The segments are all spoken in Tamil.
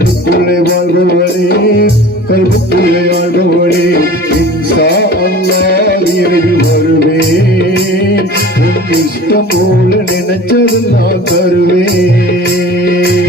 கல்புக்குள்ளே வாழ்பவனே கல்புக்குள்ளே வாழ்பவனே இன்சா அல்லாஹ் விரைவில் வருவேன் உன் இஷ்டம் போல நினைச்சது நான் தருவேன்.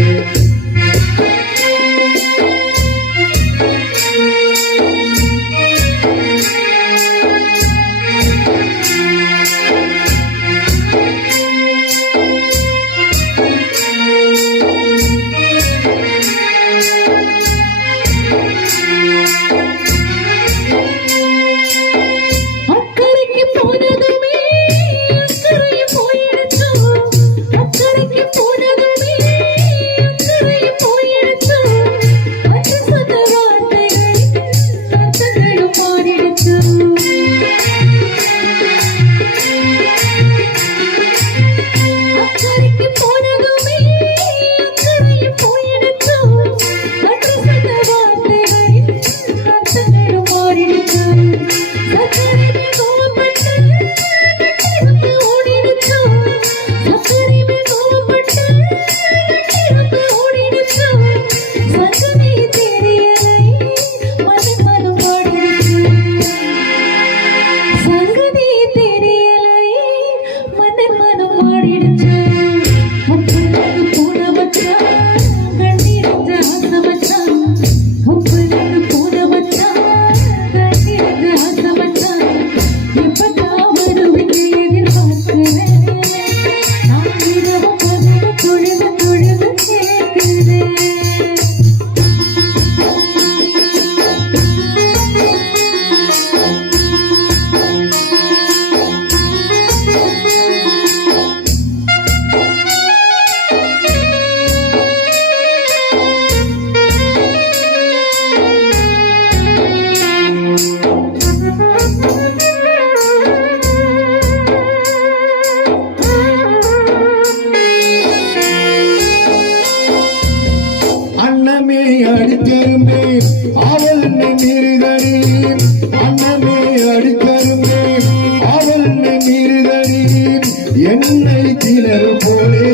என்னை திணறு போலே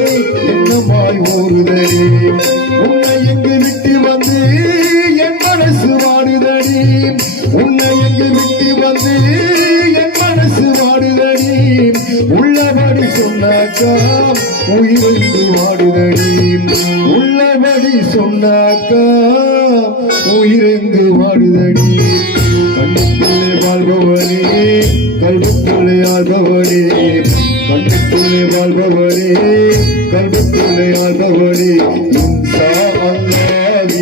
என்னமாய் ஓடுதடி உன்னை எங்கு விட்டு வந்து என் மனசு வாடுதடி. உன்னை எங்கு விட்டு வந்து என் மனசு வாடுதடி. உள்ளபடி சொன்னாக்கா உயிருக்கு வாடுதடி. உள்ளபடி சொன்னாக்கா உயிரெங்கு வாடுதடி. கண்ணுக்குள்ளே வாழ்பவனே கல்புக்குள்ளே ஆள்பவனே கண்ணுக்குள்ளே வாழ்பவரே கல்புக்குள்ளே ஆள்பவனே இன்சா அல்லாஹ்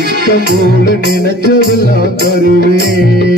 இஷ்டம் போல நினைச்சதெல்லாம் தருவேன்.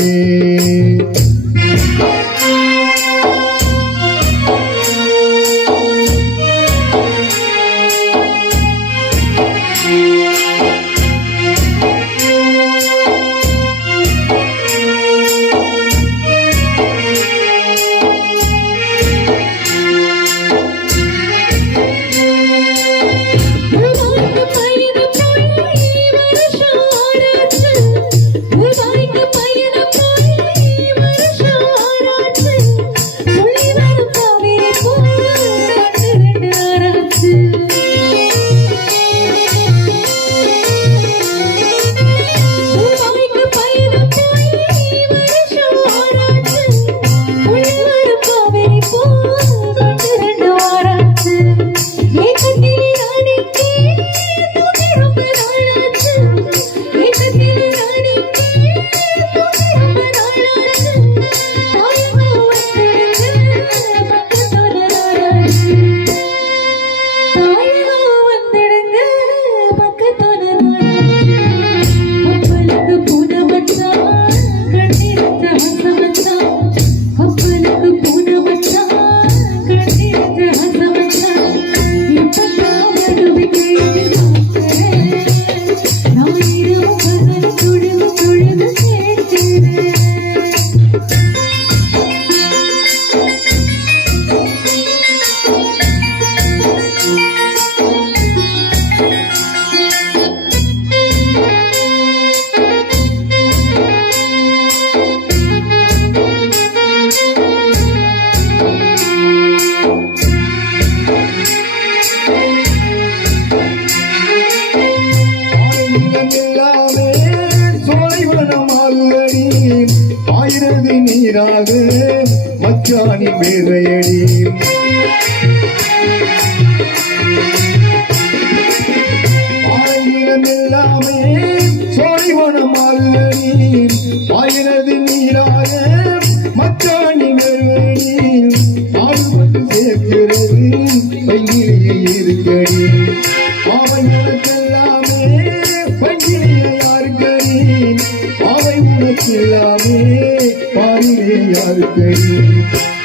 பாரிலே யாருக்கு?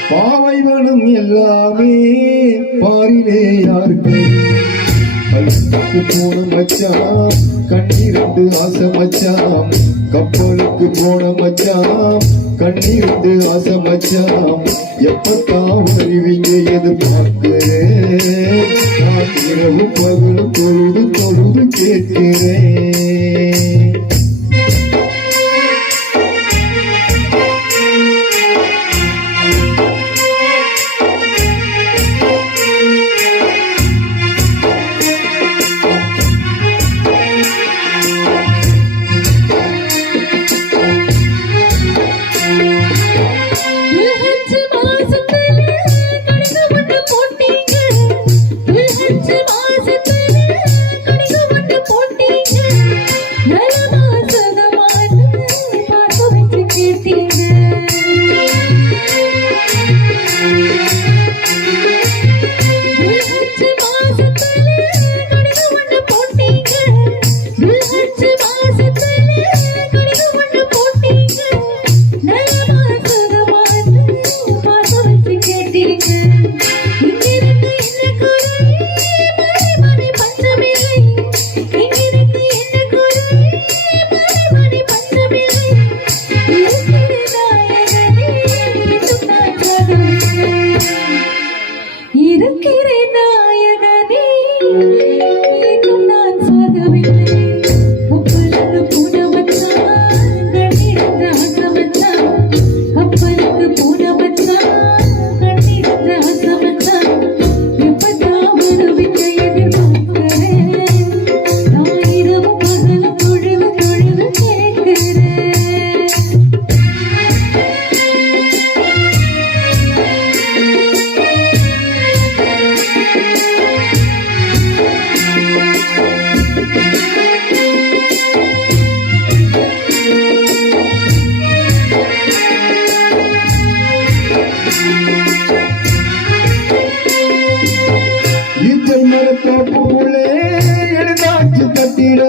பாவை வனம் எல்லாமே பாரிலே யாருக்கு? பைசனுக்கு போன மச்சான் கண்ணீரண்டு ஆசை மச்சான் கப்பலுக்கு போன மச்சான் கண்ணீரண்டு ஆசை மச்சான். எப்பத்தான் உதவிங்க எதிர்பார்க்கு நான் இரவு பகலும் தொழுது தொழுது கேட்கிறேன்.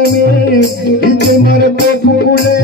கட்டிடமே இச்சை மரத்தை போலே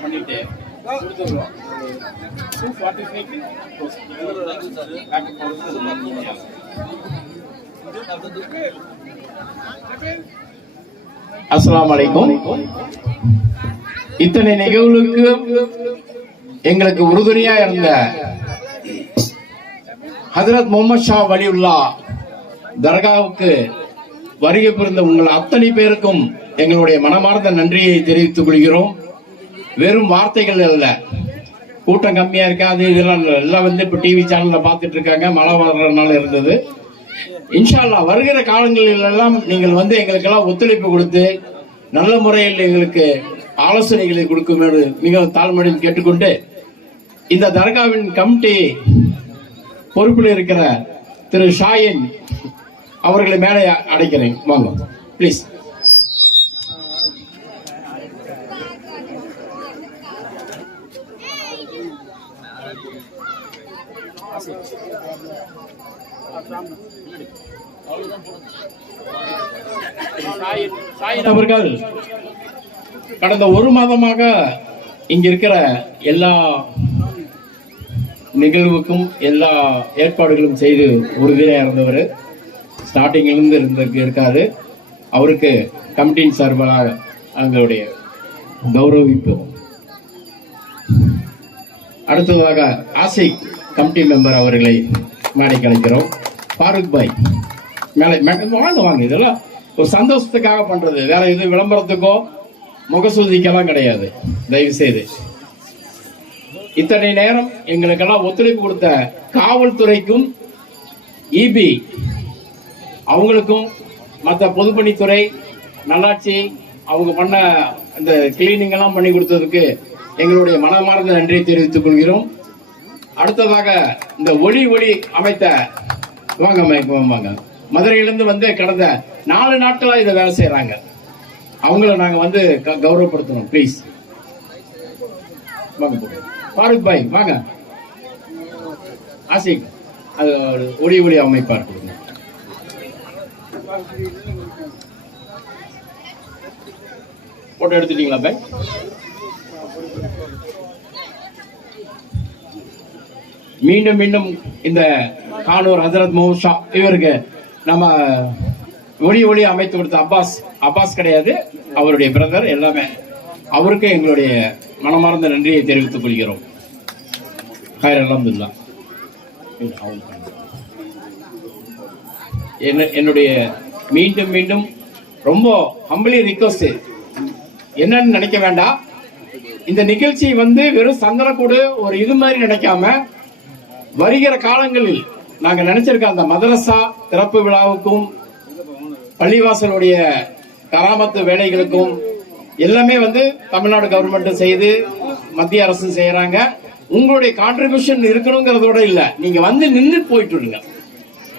பண்ணிட்டு கொடுத்துருவோம் டூ அஸ்லாம் வலைக்கும் இத்தனை நிகழ்வுக்கு எங்களுக்கு உறுதுணையா இருந்த ஹசரத் முகமது ஷா வலியுல்லா தர்காவுக்கு வருகை புரிந்த உங்கள் அத்தனை பேருக்கும் எங்களுடைய மனமார்ந்த நன்றியை தெரிவித்துக் கொள்கிறோம். வெறும் வார்த்தைகள் அல்ல. கூட்டம் கம்மியா இருக்காது. இதெல்லாம் எல்லாம் வந்து இப்ப டிவி சேனல்ல பாத்துட்டு இருக்காங்க. மழை வர்றதுனால இருந்தது. இன்ஷால்லா வருகிற காலங்களில் எல்லாம் நீங்கள் வந்து எங்களுக்கெல்லாம் ஒத்துழைப்பு கொடுத்து நல்ல முறையில் எங்களுக்கு ஆலோசனைகளை கொடுக்குமாறு மிகவும் தாழ்மையுடன் கேட்டுக்கொண்டு இந்த தர்காவின் கமிட்டி பொறுப்பில் இருக்கிற திரு ஷாயின் அவர்களை மேலே அடைக்கிறேன். வாங்க. ப்ளீஸ் அவர்கள் கடந்த ஒரு மாதமாக இங்க இருக்கிற எல்லா நிகழ்வுக்கும் எல்லா ஏற்பாடுகளும் செய்து உறுதியாக இருந்தவர். ஸ்டார்டிங்கிலிருந்து இருந்த இருக்காரு. அவருக்கு கமிட்டியின் சார்பாக எங்களுடைய கௌரவிப்போம் அடுத்ததாக ஆசை கமிட்டி மெம்பர் அவர்களை மேடை அழைக்கிறோம். ஃபாரூக் பாய். மேலே மே- வாங்க வாங்க. இதெல்லாம் ஒரு சந்தோஷத்துக்காக பண்ணுறது வேற எதுவும் விளம்பரத்துக்கோ முகசூதிக்கெல்லாம் கிடையாது. தயவு செய்து இத்தனை நேரம் எங்களுக்கெல்லாம் ஒத்துழைப்பு கொடுத்த காவல்துறைக்கும் இபி அவங்களுக்கும் மற்ற பொதுப்பணித்துறை நல்லாட்சி அவங்க பண்ண இந்த கிளீனிங் எல்லாம் பண்ணி கொடுத்ததுக்கு எங்களுடைய மனமார்ந்த நன்றியை தெரிவித்துக் கொள்கிறோம். அடுத்ததாக இந்த ஒளி ஒளி அமைத்த வாங்க வாங்க. மதுரையிலிருந்து வந்து கடந்த நாலு நாட்களாக இதை வேலை செய்யறாங்க அவங்கள நாங்க வந்து க- கௌரவப்படுத்தணும் ப்ளீஸ் வாங்க ஃபாரூக் பாய் வாங்க. ஆசிக் அது ஒரு ஒளி ஒளி அமைப்பார். ஃபோட்டோ போட்டோ எடுத்துட்டீங்களா பை மீண்டும் மீண்டும் இந்த கானூர் ஹசரத் முகமது இவருக்கு நம்ம ஒளி ஒளி அமைத்து கொடுத்த அப்பாஸ் அப்பாஸ் கிடையாது அவருடைய பிரதர் எல்லாமே. அவருக்கு எங்களுடைய மனமார்ந்த நன்றியை தெரிவித்துக் கொள்கிறோம். ஹாய் அலமதுல்லா என்ன என்னுடைய மீண்டும் மீண்டும் ரொம்ப ஹம்பிளி ரிக்வஸ்ட் என்னன்னு நினைக்க வேண்டாம். இந்த நிகழ்ச்சி வந்து வெறும் சந்தனக்கூடு ஒரு இது மாதிரி நினைக்காம வருகிற காலங்களில் நாங்க நினைச்சிருக்க அந்த மதரசா திறப்பு விழாவுக்கும் பள்ளிவாசலுடைய கராமத்து வேலைகளுக்கும் எல்லாமே வந்து தமிழ்நாடு கவர்மெண்ட் செய்து மத்திய அரசு செய்யறாங்க. உங்களுடைய கான்ட்ரிபியூஷன் இருக்கணுங்கிறதோட இல்ல. நீங்க வந்து நின்று போயிட்டு விடுங்க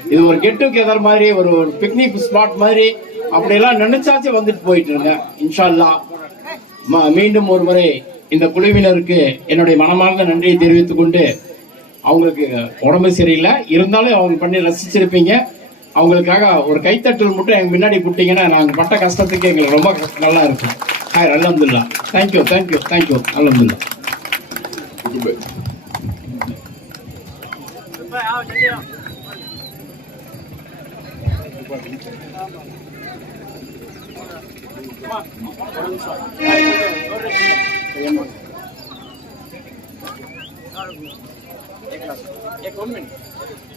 இது ஒரு கெட் டுகெதர் மாதிரி ஒரு ஒரு பிக்னிக் ஸ்பாட் மாதிரி. அப்படியெல்லாம் நினைச்சாச்சு வந்துட்டு போயிட்டு இருங்க. இன்ஷா அல்லாஹ் ம- மீண்டும் ஒரு முறை இந்த குழுவினருக்கு என்னுடைய மனமார்ந்த நன்றியை தெரிவித்துக் கொண்டு அவங்களுக்கு உடம்பு சரியில்லை. இருந்தாலும் அவங்க பண்ணி ரசிச்சிருப்பீங்க. அவங்களுக்காக ஒரு கைத்தட்டல் மட்டும் எங்க முன்னாடி கொடுத்தீங்கன்னா நாங்க பட்ட கஷ்டத்துக்கு எங்களுக்கு ரொம்ப நல்லா இருக்கும். ஹாய் அலமதுல்லா தேங்க்யூ தேங்க்யூ தேங்க்யூ அலமதுல்லா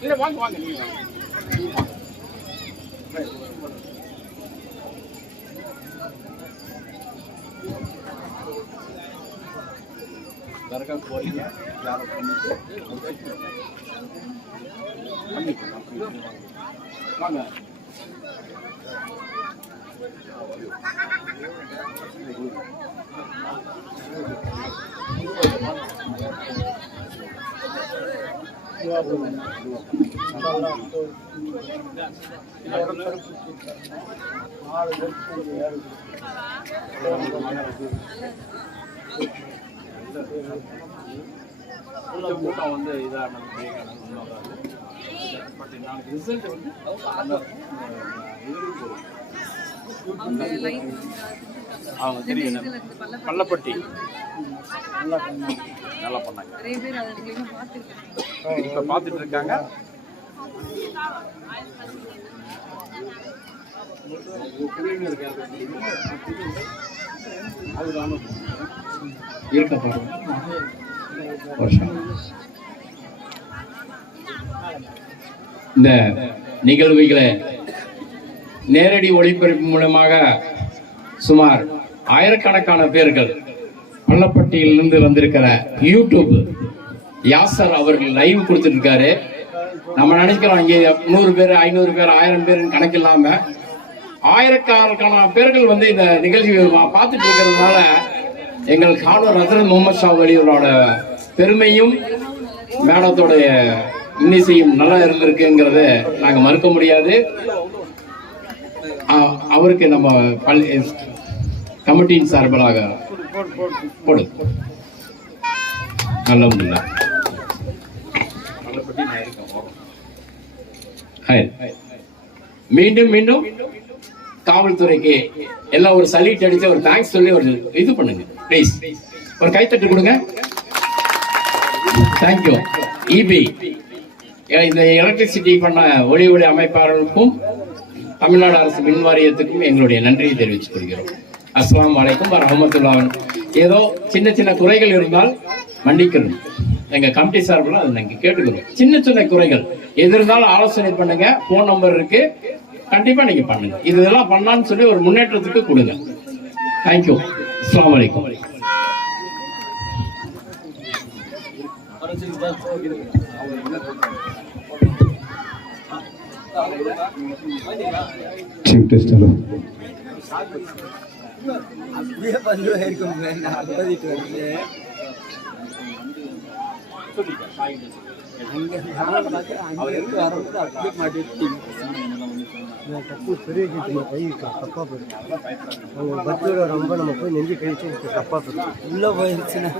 இல்ல வாங்க வாங்க நீங்க தர்கா போறீங்க யாரை பண்ணிட்டு பண்ணிக்கலாம் வாங்க இந்த கூட்டம் வந்து இதாக பட் நாளைக்கு ரிசல்ட் வந்து அந்த இதுக்கு போகும். அவங்க தெரியும் பள்ளப்பட்டி. நல்லா பண்ணாங்க. நிறைய பேர் அதை நீங்க பார்த்துருக்கேன் இருக்காங்க இருக்க பாருங்க இந்த நிகழ்வுகளை நேரடி ஒளிபரப்பு மூலமாக சுமார் ஆயிரக்கணக்கான பேர்கள் பள்ளப்பட்டியிலிருந்து வந்திருக்கிற யூடியூப் யாசர் அவர்கள் லைவ் கொடுத்துட்டு இருக்காரு நம்ம நினைக்கிறோம் இங்கே நூறு பேர் ஐநூறு பேர் ஆயிரம் பேர் கணக்கு இல்லாம ஆயிரக்கணக்கான பேர்கள் வந்து இந்த நிகழ்ச்சி பார்த்துட்டு இருக்கிறதுனால எங்கள் காலர் ரத்ரன் முகமது ஷா அலிவரோட பெருமையும் மேடத்தோடைய இன்னிசையும் நல்லா இருந்திருக்குங்கிறத நாங்கள் மறுக்க முடியாது. அவருக்கு நம்ம பள்ளி கமிட்டியின் சார்பிலாக போடு. நல்ல மீண்டும் மீண்டும் காவல்துறைக்கு எல்லாம் ஒரு சல்யூட் அடிச்சு ஒரு தேங்க்ஸ் சொல்லி ஒரு இது பண்ணுங்க. ப்ளீஸ் ஒரு கைத்தட்டு கொடுங்க. தேங்க்யூ இபி இந்த எலக்ட்ரிசிட்டி பண்ண ஒளி ஒளி அமைப்பாளர்களுக்கும் தமிழ்நாடு அரசு மின் வாரியத்துக்கும் எங்களுடைய நன்றியை தெரிவித்துக் கொள்கிறோம். அஸ்லாம் வலைக்கும் வரஹமத்துல்லாஹ் ஏதோ சின்ன சின்ன குறைகள் இருந்தால் மன்னிக்கணும். எங்க கமிட்டி சார்பில் அதை நாங்க கேட்டுக்கிறோம். சின்ன சின்ன குறைகள். எது இருந்தாலும் ஆலோசனை பண்ணுங்க. போன் நம்பர் இருக்கு. கண்டிப்பா நீங்க பண்ணுங்க. இது இதெல்லாம் பண்ணான்னு சொல்லி ஒரு முன்னேற்றத்துக்கு கொடுங்க. தேங்க்யூ அஸ்ஸலாமு அலைக்கும். சீஃப் டெஸ்ட் ஹலோ அப்படியே பதிவு இருக்கும் நாற்பதிட்டு வருது அங்கே அங்கே வரும்போது அப்படியே மாட்டிட்டீங்க தப்பு பெரிய விஷயத்துல கை தப்பாக போயிடும் அவங்க பக்தியோட ரொம்ப நம்ம போய் நெஞ்சு கழிச்சு தப்பாக போயிடும் உள்ளே போயிருச்சுன்னா.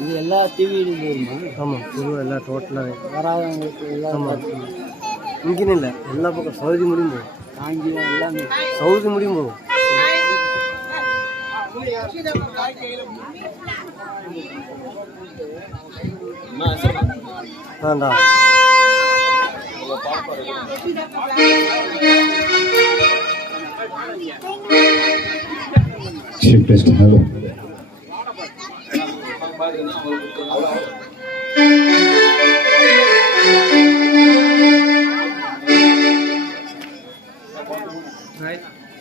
இது எல்லா டிவியிலும் வருமா ஆமாம் திருவிழா எல்லாம் டோட்டலாக வராதவங்களுக்கு எல்லாம் இங்கேன்னு இல்லை எல்லா பக்கம் சவுதி முடியும் போகும் ஆங்கிலம் எல்லாமே. சவுதி முடியும் போகும் வேண்டாம். சீஃப் டெஸ்ட் ஹலோ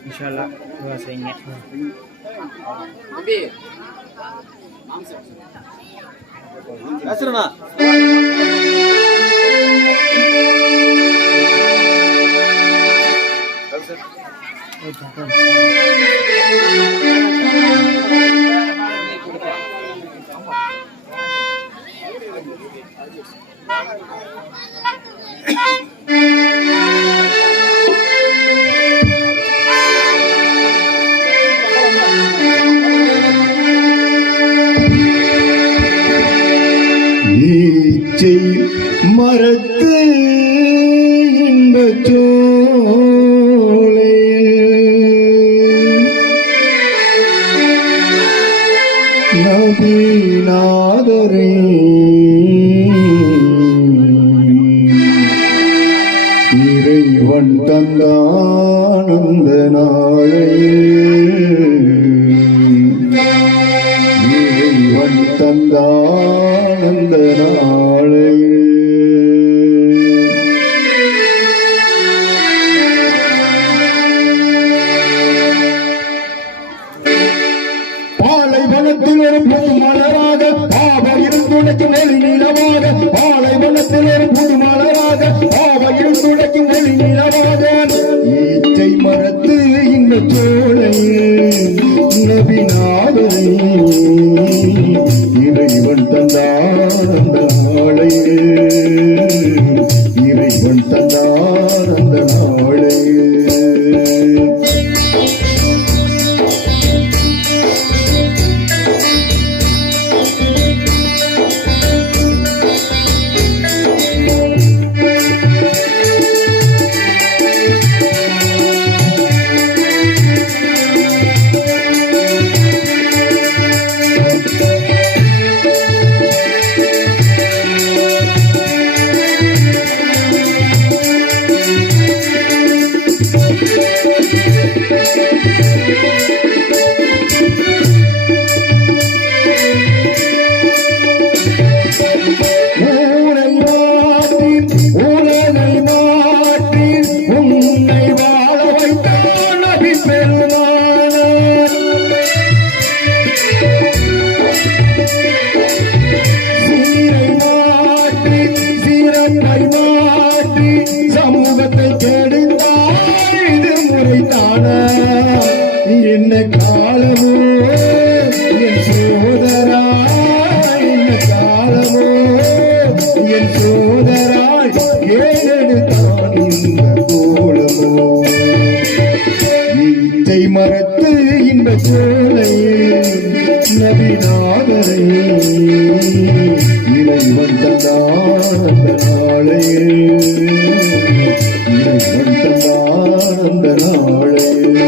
இன்ஷால்லா துவா செய்யுங்க பேசுறேண்ணா இன்பச் சோலையில் இன்ப சோலையே நபிநாதனையே இறைவன் தந்தாந்த நாளையே இறைவன் தந்தாந்த நாளையே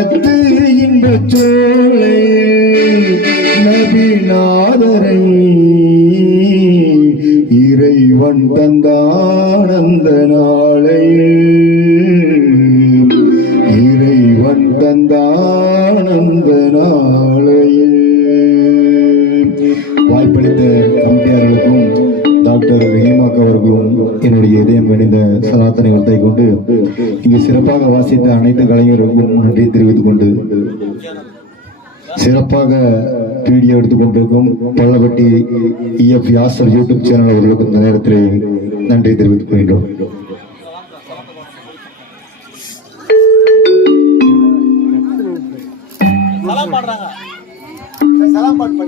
பத்து இன்ப சோலை நபிநாதரை இறைவன் தந்தானந்த நாளை. இறைவன் தந்தான் டாக்டர் ஹேமாக் அவர்களும் என்னுடைய இதயம் இணைந்த சனாத்தனை உறுத்தை கொண்டு இங்கு சிறப்பாக வாசித்த அனைத்து கலைஞர்களுக்கும் நன்றி தெரிவித்துக் கொண்டு சிறப்பாக வீடியோ எடுத்துக்கொண்டிருக்கும் கொண்டிருக்கும் இஎஃப் யாசர் யூடியூப் சேனல் அவர்களுக்கு இந்த நேரத்தில் நன்றி தெரிவித்துக் கொள்கின்றோம். சலாம் பாடுறாங்க. சலாம் பாடு.